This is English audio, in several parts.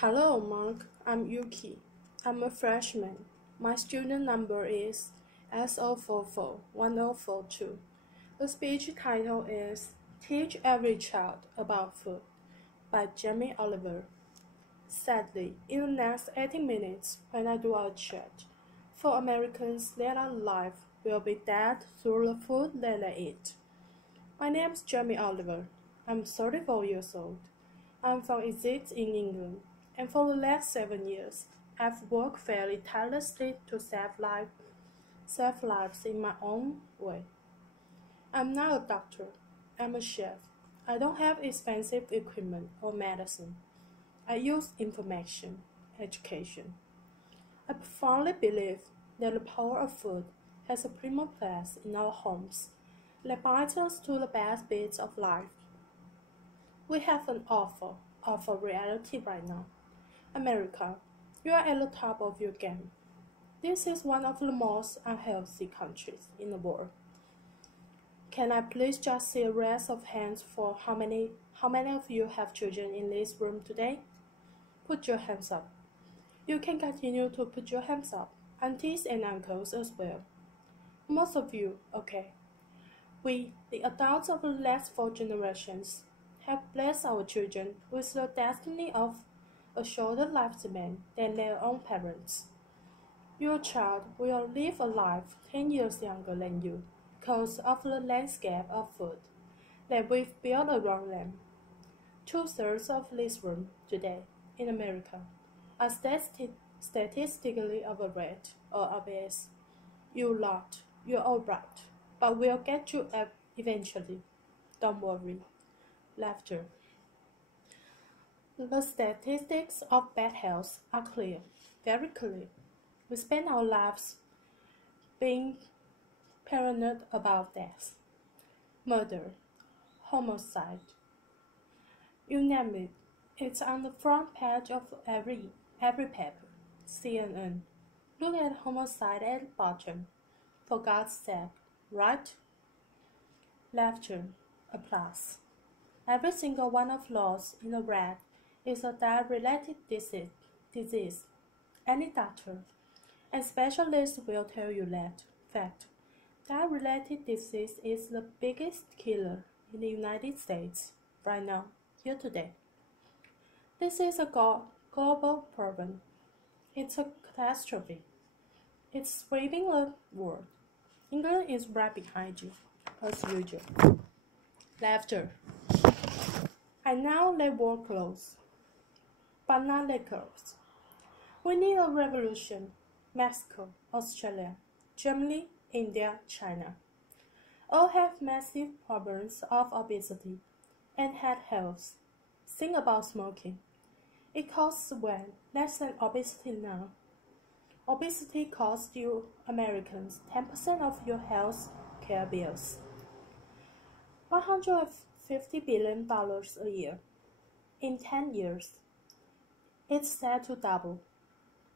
Hello, Mark. I'm Yuki. I'm a freshman. My student number is S0441042. The speech title is Teach Every Child About Food by Jamie Oliver. Sadly, in the next 80 minutes, when I do our chat, for Americans their life will be dead through the food that they eat. My name is Jamie Oliver. I'm 34 years old. I'm from Essex in England, and for the last 7 years, I've worked fairly tirelessly to save lives in my own way. I'm not a doctor. I'm a chef. I don't have expensive equipment or medicine. I use information, education. I profoundly believe that the power of food has a prima place in our homes that binds us to the best bits of life. We have an awful reality right now. America, you are at the top of your game. This is one of the most unhealthy countries in the world. Can I please just see a raise of hands for how many of you have children in this room today? Put your hands up. You can continue to put your hands up, aunties and uncles as well. Most of you, okay. We, the adults of the last 4 generations, have blessed our children with the destiny of a shorter lifespan than their own parents. Your child will live a life 10 years younger than you because of the landscape of food that we've built around them. 2/3 of this room today in America are statistically overweight or obese. You're all right, but we'll get you up eventually. Don't worry. Laughter. The statistics of bad health are clear, very clear. We spend our lives being paranoid about death, murder, homicide. You name it, it's on the front page of every paper. CNN. Look at homicide at the bottom. For God's sake, right? Laughter. Applause. Every single one of those in the red is a diet-related disease. Any doctor and specialist will tell you that fact. Diet-related disease is the biggest killer in the United States right now, here today. This is a global problem. It's a catastrophe. It's sweeping the world. England is right behind you, as usual. Laughter. I now let war close, but not let girls. We need a revolution. Mexico, Australia, Germany, India, China all have massive problems of obesity and head health. Think about smoking. It costs well less than obesity now. Obesity costs you Americans 10% of your health care bills. $150 billion a year. In 10 years, it's set to double.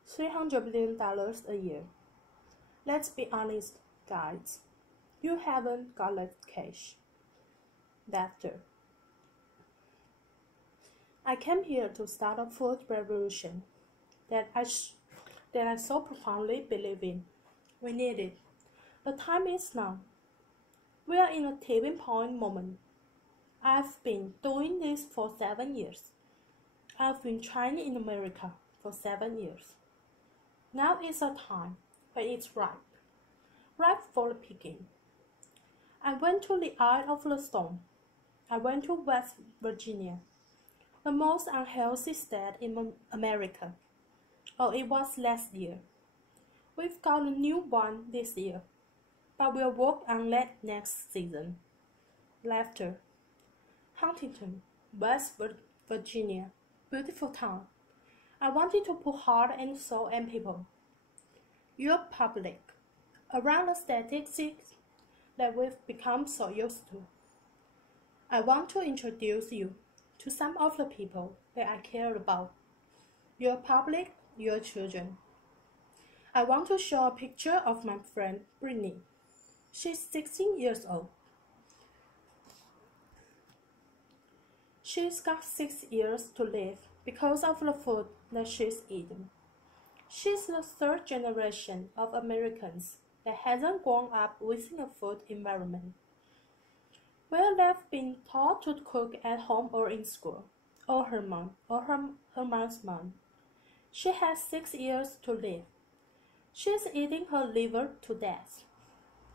$300 billion a year. Let's be honest, guys. You haven't got that cash. Laughter. I came here to start a food revolution that I so profoundly believe in. We need it. The time is now. We are in a tipping point moment. I've been doing this for 7 years. I've been trying in America for 7 years. Now is a time when it's ripe for the picking. I went to the Eye of the Storm. I went to West Virginia, the most unhealthy state in America. Oh, it was last year. We've got a new one this year, but we'll work on that next season. Laughter. Huntington, West Virginia, beautiful town. I wanted to put heart and soul in people. Your public, around the statistics that we've become so used to. I want to introduce you to some of the people that I care about. Your public, your children. I want to show a picture of my friend Brittany. She's 16 years old. She's got 6 years to live because of the food that she's eating. She's the third generation of Americans that hasn't grown up within a food environment where they've been taught to cook at home or in school, or her mom, or her mom's mom. She has 6 years to live. She's eating her liver to death.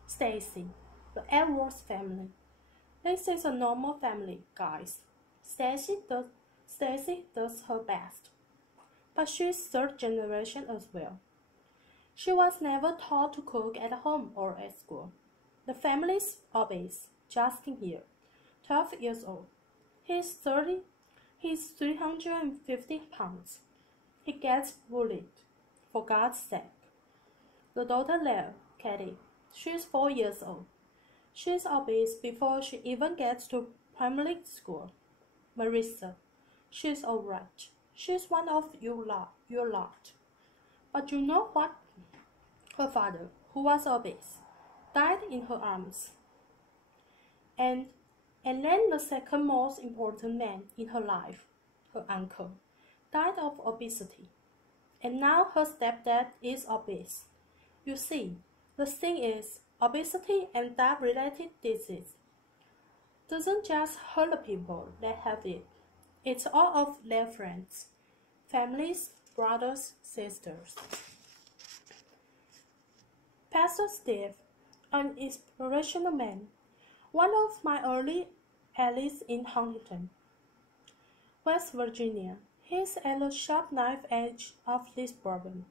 Stacy, the Edwards family. This is a normal family, guys. Stacy does her best. But she's third generation as well. She was never taught to cook at home or at school. The family's obese, Justin here, 12 years old. He's 350 pounds. He gets bullied, for God's sake. The daughter there, Katie, she's 4 years old. She's obese before she even gets to primary school. Marissa, she's alright. She's one of your lot. But you know what? Her father, who was obese, died in her arms. And then the second most important man in her life, her uncle, died of obesity. And now her stepdad is obese. You see, the thing is, obesity and that-related disease doesn't just hurt the people that have it. It's all of their friends, families, brothers, sisters. Pastor Steve, an inspirational man, one of my early allies in Huntington, West Virginia. He's at the sharp knife edge of this problem.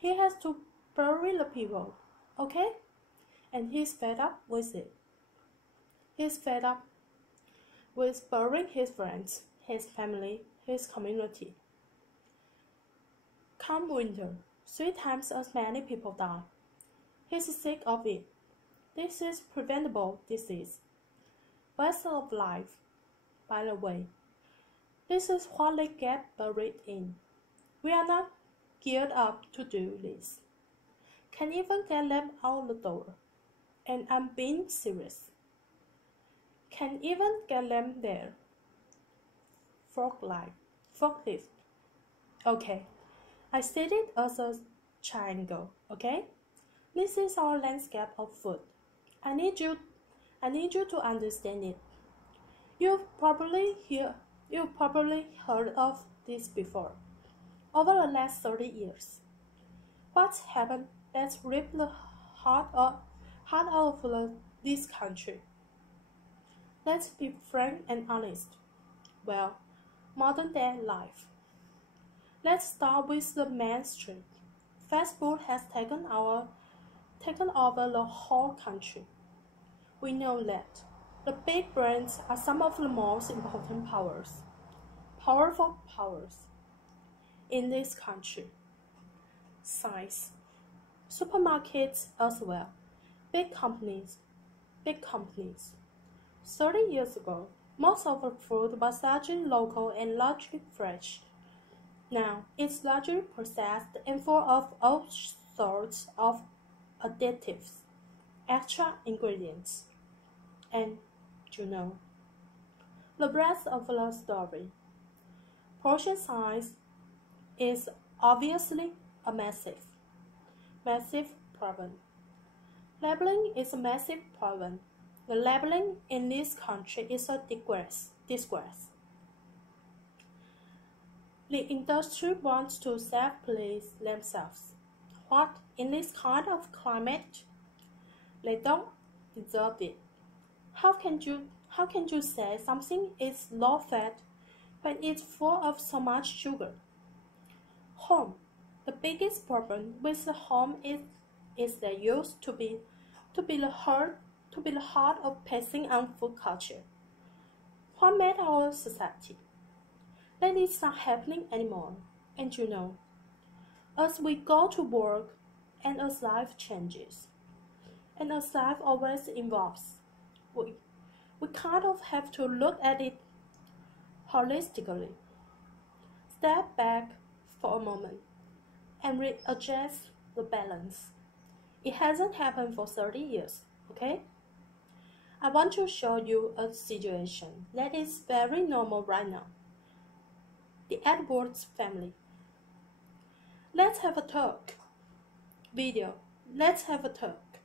He has to bury the people, okay? And he's fed up with it. He's fed up with burying his friends, his family, his community. Come winter, 3 times as many people die. He's sick of it. This is preventable disease. Vessel of life, by the way. This is what they get buried in. We are not geared up to do this. Can't even get them out the door. And I'm being serious. Can't even get them there. Forklift. Okay, I see it as a triangle, okay? This is our landscape of food. I need you to understand it. You've probably heard of this before. Over the last 30 years, what's happened that's ripped the heart out of this country? Let's be frank and honest. Well, modern day life. Let's start with the mainstream. Fast food has taken over the whole country. We know that the big brands are some of the most important powerful powers in this country. Size. Supermarkets as well. Big companies. 30 years ago, most of the food was largely local and largely fresh. Now, it's largely processed and full of all sorts of additives, extra ingredients. And, you know, the rest of the story. Portion size is obviously a massive problem. Labeling is a massive problem. The labeling in this country is a disgrace. The industry wants to self-police themselves. What, in this kind of climate? They don't deserve it. How can you say something is low-fat when it's full of so much sugar? Home. The biggest problem with the home is that used to be the heart of passing on food culture. What made our society? That is not happening anymore. And you know, as we go to work and as life changes, and as life always evolves, we kind of have to look at it holistically. Step back for a moment and readjust the balance. It hasn't happened for 30 years, okay? I want to show you a situation that is very normal right now. The Edwards family. Let's have a talk. Video. Let's have a talk.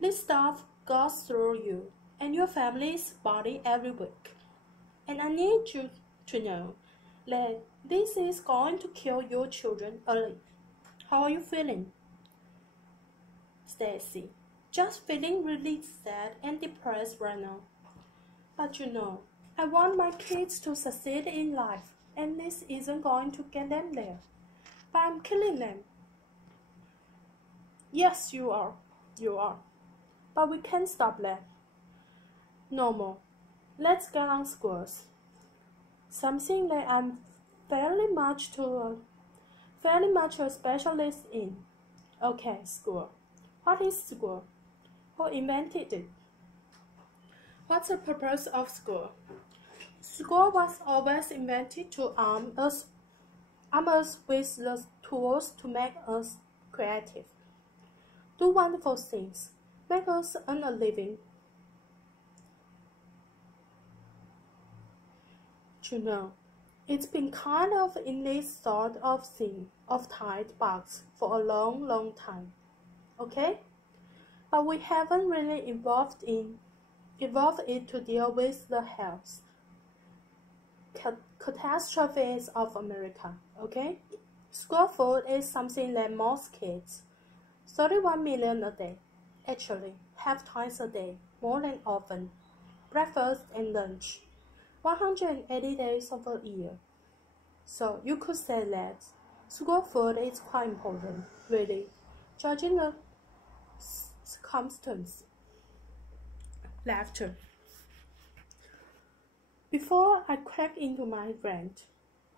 This stuff goes through you and your family's body every week. And I need you to know that this is going to kill your children early. How are you feeling? Stacy. Just feeling really sad and depressed right now. But you know, I want my kids to succeed in life, and this isn't going to get them there. But I'm killing them. Yes, you are. You are. But we can't stop that. No more. Let's get on schools. Something that I'm fairly much a specialist in. Okay, school. What is school? Who invented it? What's the purpose of school? School was always invented to arm us with the tools to make us creative, do wonderful things, make us earn a living. You know, it's been kind of in this sort of thing of tight box for a long, long time. Okay? But we haven't really evolved it to deal with the health catastrophes of America. Okay? School food is something that most kids, 31 million a day, actually have twice a day, more than often, breakfast and lunch, 180 days of a year. So you could say that school food is quite important, really, judging the circumstance. Laughter. Before I crack into my rant,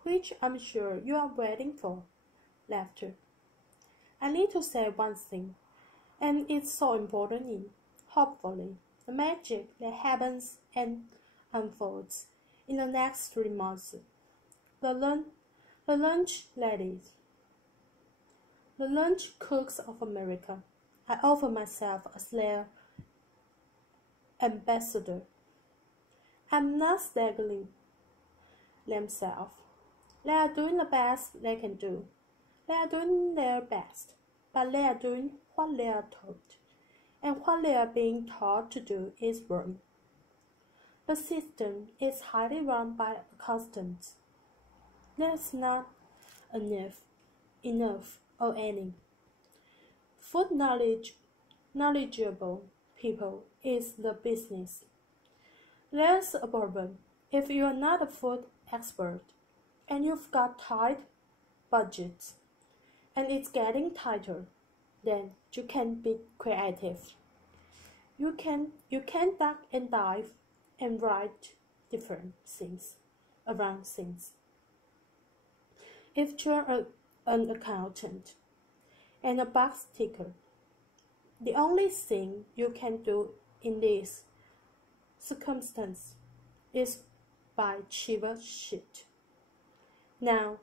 which I'm sure you are waiting for, laughter, I need to say one thing, and it's so important in, hopefully, the magic that happens and unfolds in the next 3 months. The lunch ladies, the lunch cooks of America. I offer myself as their ambassador. I'm not staggering themselves. They are doing the best they can do. They are doing their best, but they are doing what they are taught, and what they are being taught to do is wrong. The system is highly run by customs. There's not enough or any. Food knowledgeable people is the business. There's a problem. If you're not a food expert, and you've got tight budgets, and it's getting tighter, then you can be creative. You can duck and dive and write different things around things. If you're an accountant and a box ticker, the only thing you can do in this circumstance is buy cheaper shit. Now,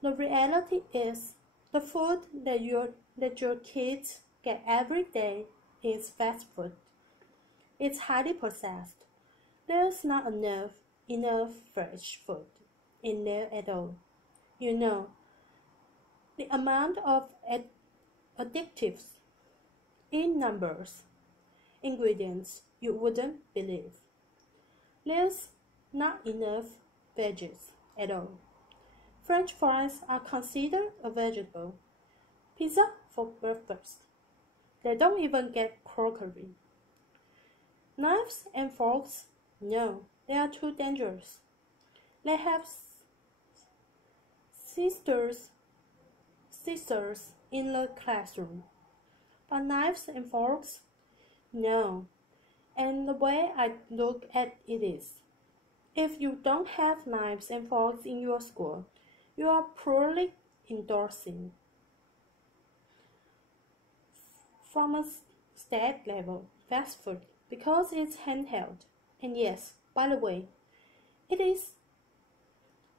the reality is the food that your kids get every day is fast food. It's highly processed. There's not enough fresh food in there at all. You know, the amount of additives in numbers, ingredients you wouldn't believe. There's not enough veggies at all. French fries are considered a vegetable. Pizza for breakfast. They don't even get crockery. Knives and forks? No, they are too dangerous. They have scissors in the classroom. But knives and forks? No. And the way I look at it is, if you don't have knives and forks in your school, you are poorly endorsing. From a state level, fast food, because it's handheld. And yes, by the way, it is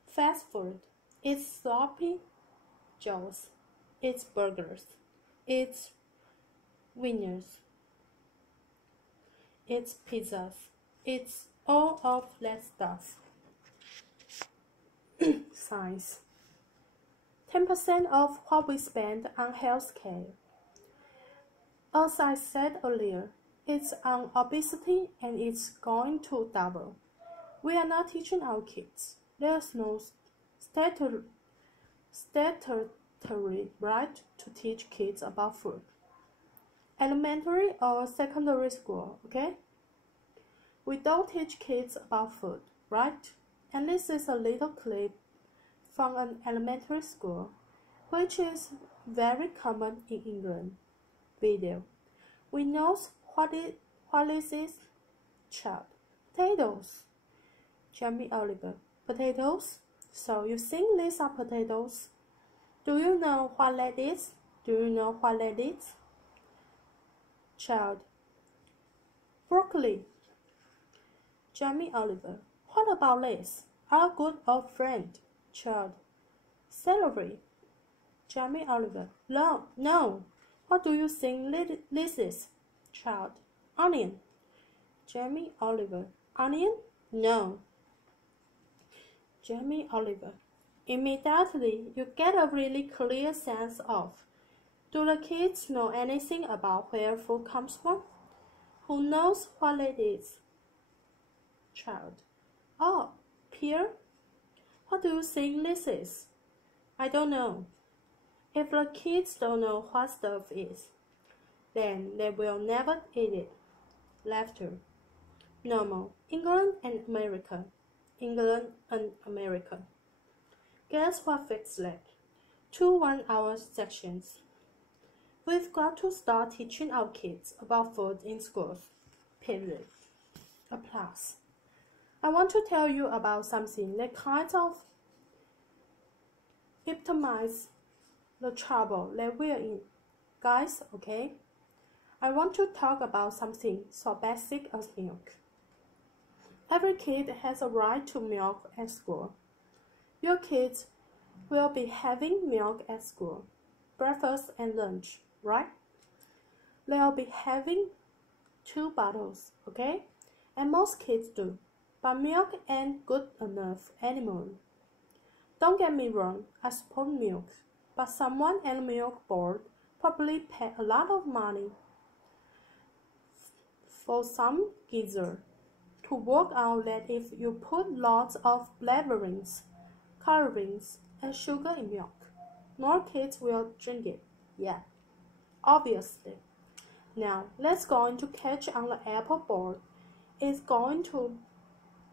fast food. It's sloppy joes. It's burgers. It's wieners. It's pizzas. It's all of that stuff. Science. 10% of what we spend on healthcare. As I said earlier, it's on obesity and it's going to double. We are not teaching our kids. There's no statutory right to teach kids about food. Elementary or secondary school, okay? We don't teach kids about food, right? And this is a little clip from an elementary school, which is very common in England. Video. We know what this is. Child. Potatoes. Jamie Oliver. Potatoes. So you think these are potatoes? Do you know what that is? Do you know what that is? Child. Broccoli. Jamie Oliver. What about this? Our good old friend. Child. Celery. Jamie Oliver. No. What do you think this is? Child. Onion. Jamie Oliver. Onion? No. Jamie Oliver. Immediately, you get a really clear sense of, do the kids know anything about where food comes from? Who knows what it is? Child. Oh, pear? What do you think this is? I don't know. If the kids don't know what stuff is, then they will never eat it. Laughter. Normal. England and America. England and America. Guess what fixed that? 2 1-hour sections. We've got to start teaching our kids about food in schools. Period. Applause. I want to tell you about something that kind of epitomizes the trouble that we're in. Guys, okay? I want to talk about something so basic as milk. Every kid has a right to milk at school. Your kids will be having milk at school, breakfast and lunch, right? They'll be having 2 bottles, okay? And most kids do. But milk ain't good enough anymore. Don't get me wrong, I support milk, but someone at the milk board probably paid a lot of money for some geezer to work out that if you put lots of flavorings, colorings, and sugar in milk, more kids will drink it. Yeah, obviously. Now, let's go into catch on the apple board. It's going to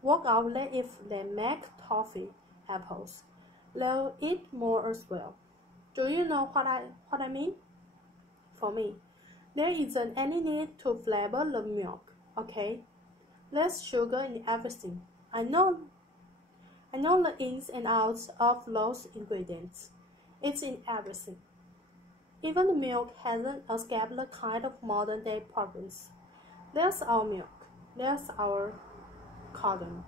work out that if they make toffee apples, they'll eat more as well. Do you know what I mean? For me, there isn't any need to flavor the milk, okay? Less sugar in everything. I know the ins and outs of those ingredients. It's in everything. Even the milk hasn't escaped the kind of modern-day problems. There's our milk. There's our cotton.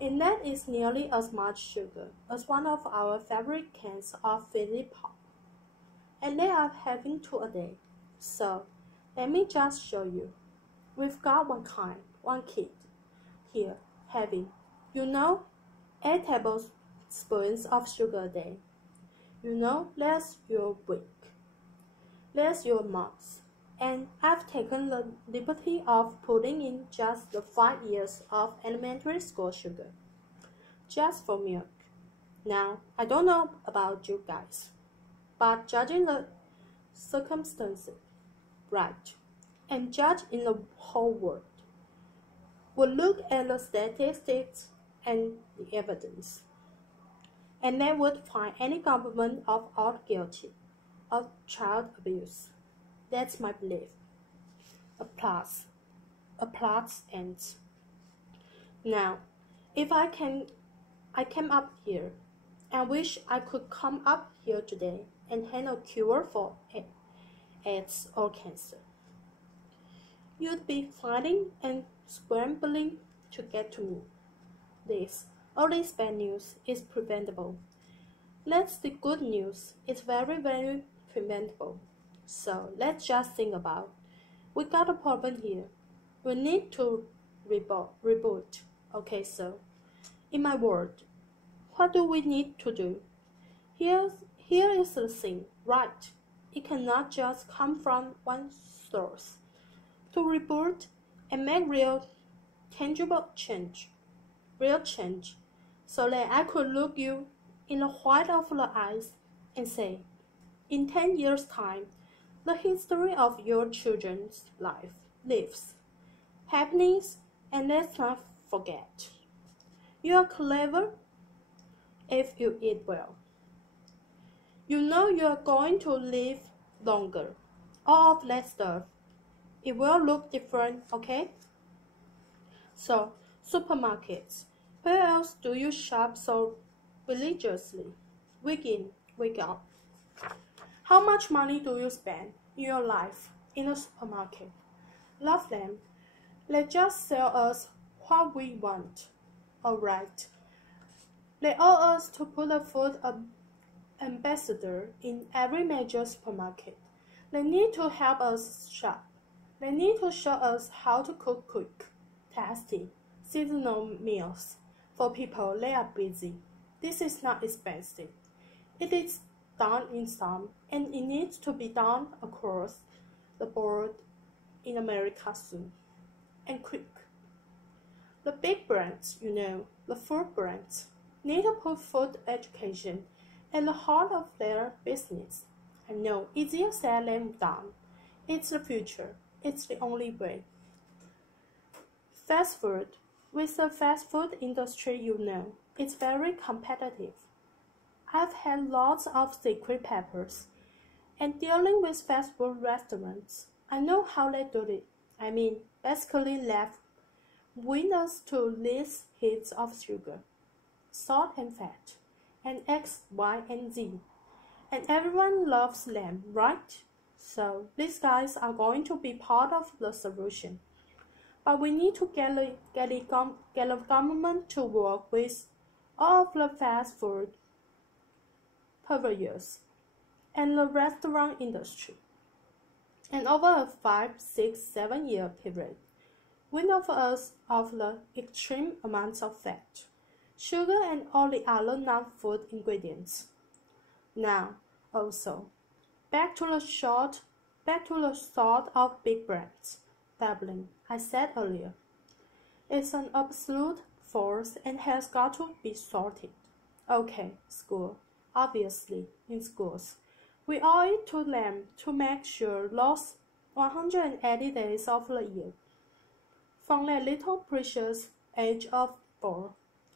In that is nearly as much sugar as one of our favorite cans of fizzy pop. And they are having 2 a day. So, let me just show you. We've got one kid here having, 8 tablespoons of sugar a day. There's your week. There's your month. And I've taken the liberty of putting in just the 5 years of elementary school sugar, just for milk. Now, I don't know about you guys, but judging the circumstances, right, and judge in the whole world, would look at the statistics and the evidence, and they would find any government of all guilty of child abuse. That's my belief. Applause ends. Now, if I came up here and wish I could come up here today and hand a cure for AIDS or cancer, you'd be fighting and scrambling to get to me. All this bad news is preventable. That's the good news. It's very, very preventable. So let's just think about, we got a problem here. We need to reboot. Okay, so in my word, What do we need to do? Here is the thing, right? It cannot just come from one source. To reboot and make tangible change, real change, so that I could look you in the white of the eyes and say, in 10 years' time, the history of your children's life lives, happiness, and let's not forget, you are clever if you eat well. You know you are going to live longer. All of that stuff. It will look different, okay? So, supermarkets. Where else do you shop so religiously? Week in, week out. How much money do you spend in your life in a supermarket? Love them. They just sell us what we want. Alright. They owe us to put a food ambassador in every major supermarket. They need to help us shop. They need to show us how to cook quick, tasty, seasonal meals for people that are busy. This is not expensive. It is done in some, and it needs to be done across the board in America soon. And quick. The big brands, the food brands, need to put food education at the heart of their business. I know, easier said than done. It's the future. It's the only way. Fast food. With the fast food industry, it's very competitive. I've had lots of secret peppers. And dealing with fast food restaurants, I know how they do it. Basically left winners to least hits of sugar, salt and fat, and X, Y, and Z. And everyone loves them, right? So these guys are going to be part of the solution. But we need to get the government to work with all of the fast food purveyors and the restaurant industry. And over a 5, 6, 7 year period, win over us of the extreme amounts of fat, sugar, and all the other non-food ingredients. Now, also, back to the sort of big brands. Dabbling, I said earlier, it's an absolute force and has got to be sorted. Okay, school. Obviously, in schools, we owe it to them to make sure those 180 days of the year, from their little precious age of 4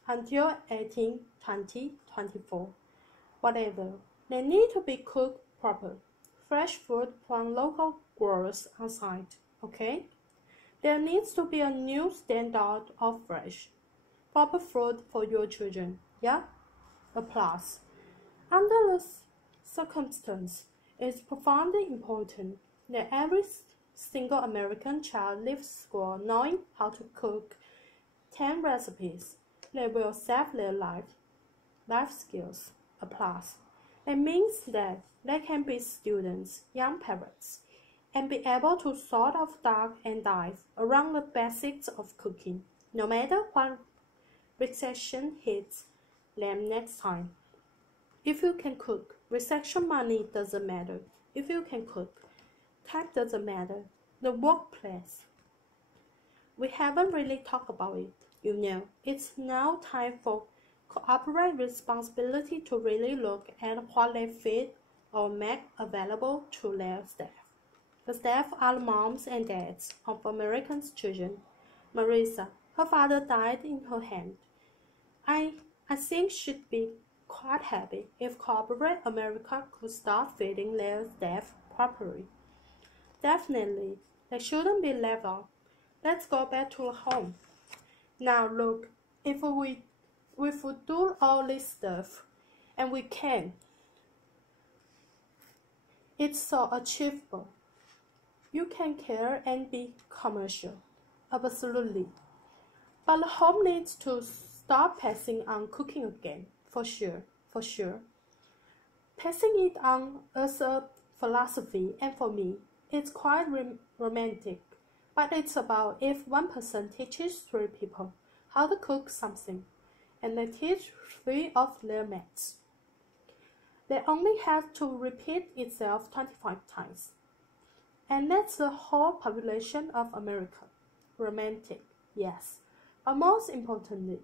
until 18, 20, 24, whatever, they need to be cooked proper. Fresh food from local growers on site, okay? There needs to be a new standard of fresh, proper food for your children, yeah? Applause. Under the circumstance, it's profoundly important that every single American child leaves school knowing how to cook 10 recipes that will save their life skills. Applause. It means that they can be students, young parents, and be able to sort of duck and dive around the basics of cooking, no matter what recession hits them next time. If you can cook, recession money doesn't matter. If you can cook, time doesn't matter. The workplace. We haven't really talked about it, It's now time for corporate responsibility to really look at what they feed or make available to their staff. The staff are the moms and dads of Americans' children. Marissa, her father died in her hand. I think she'd be quite happy if corporate America could start feeding their staff properly. Definitely, they shouldn't be left out. Let's go back to the home. Now look, if we do all this stuff, and we can, it's so achievable. You can care and be commercial, absolutely. But the home needs to start passing on cooking again, for sure. Passing it on as a philosophy, and for me, it's quite romantic. But it's about if one person teaches 3 people how to cook something, and they teach 3 of their mates. They only have to repeat itself 25 times. And that's the whole population of America. Romantic, yes. But most importantly,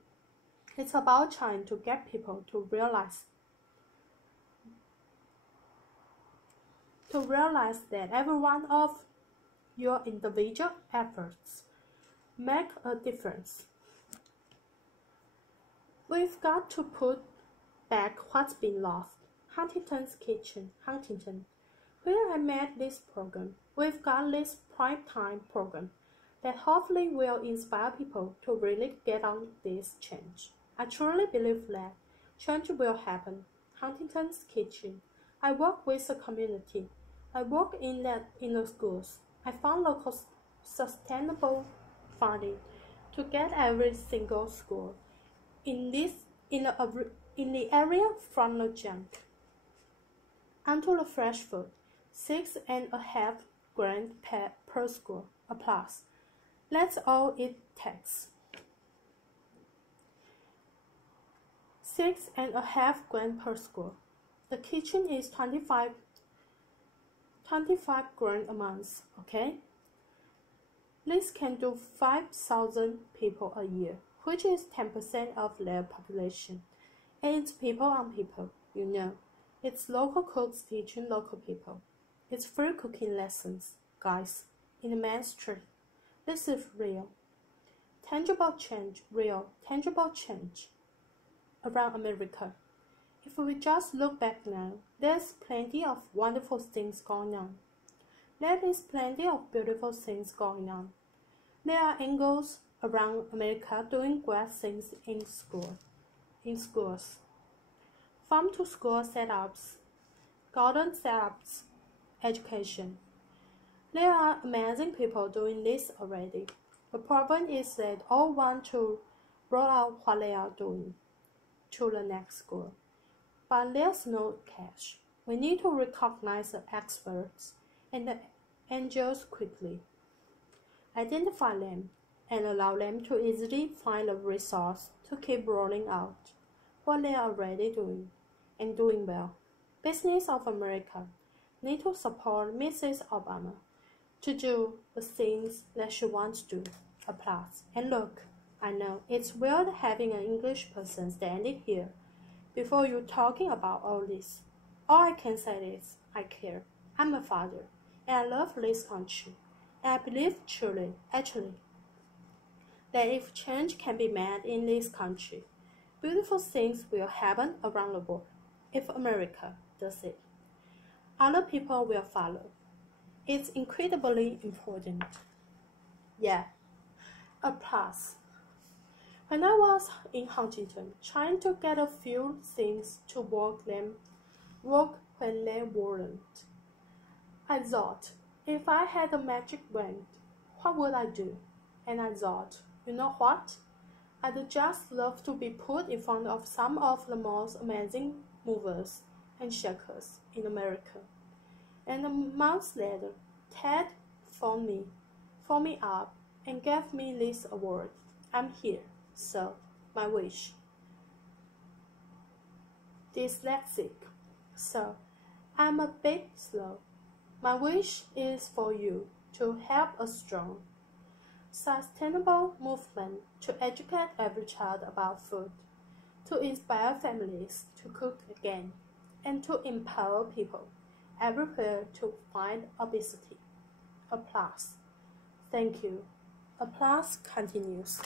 it's about trying to get people to realize that every one of your individual efforts make a difference. We've got to put back what's been lost. Huntington's Kitchen, Huntington, where I made this program. We've got this prime-time program that hopefully will inspire people to really get on this change. I truly believe that change will happen. Huntington's Kitchen. I work with the community. I work in the schools. I found local sustainable funding to get every single school in the area from the junk onto the fresh food. 6.5 grand per school. Applause. That's all it takes. 6.5 grand per school. The kitchen is 25 grand a month, okay? This can do 5,000 people a year, which is 10% of their population. And it's people on people, you know. It's local cooks teaching local people. It's free cooking lessons, guys, in the Main Street. This is real. Tangible change, real, tangible change around America. If we just look back now, there's plenty of wonderful things going on. There is plenty of beautiful things going on. There are angles around America doing great things in schools. Farm-to-school setups, garden setups, education. There are amazing people doing this already. The problem is that all want to roll out what they are doing to the next school. But there's no cash. We need to recognize the experts and the angels quickly, identify them, and allow them to easily find a resource to keep rolling out what they are already doing, and doing well. Business of America need to support Mrs. Obama to do the things that she wants to do. Applause. And look, I know it's weird having an English person standing here before you talking about all this. All I can say is, I care. I'm a father, and I love this country. And I believe truly, actually, that if change can be made in this country, beautiful things will happen around the world. If America does it, other people will follow. It's incredibly important. Yeah. Applause. When I was in Huntington, trying to get a few things to work when they weren't, I thought, if I had a magic wand, what would I do? And I thought, you know what? I'd just love to be put in front of some of the most amazing movers and shakers in America. And a month later, Ted phoned me up and gave me this award. I'm here, so my wish. Dyslexic, so I'm a bit slow. My wish is for you to help a strong, sustainable movement to educate every child about food, to inspire families to cook again, and to empower people everywhere to find obesity. Applause. Thank you. Applause continues.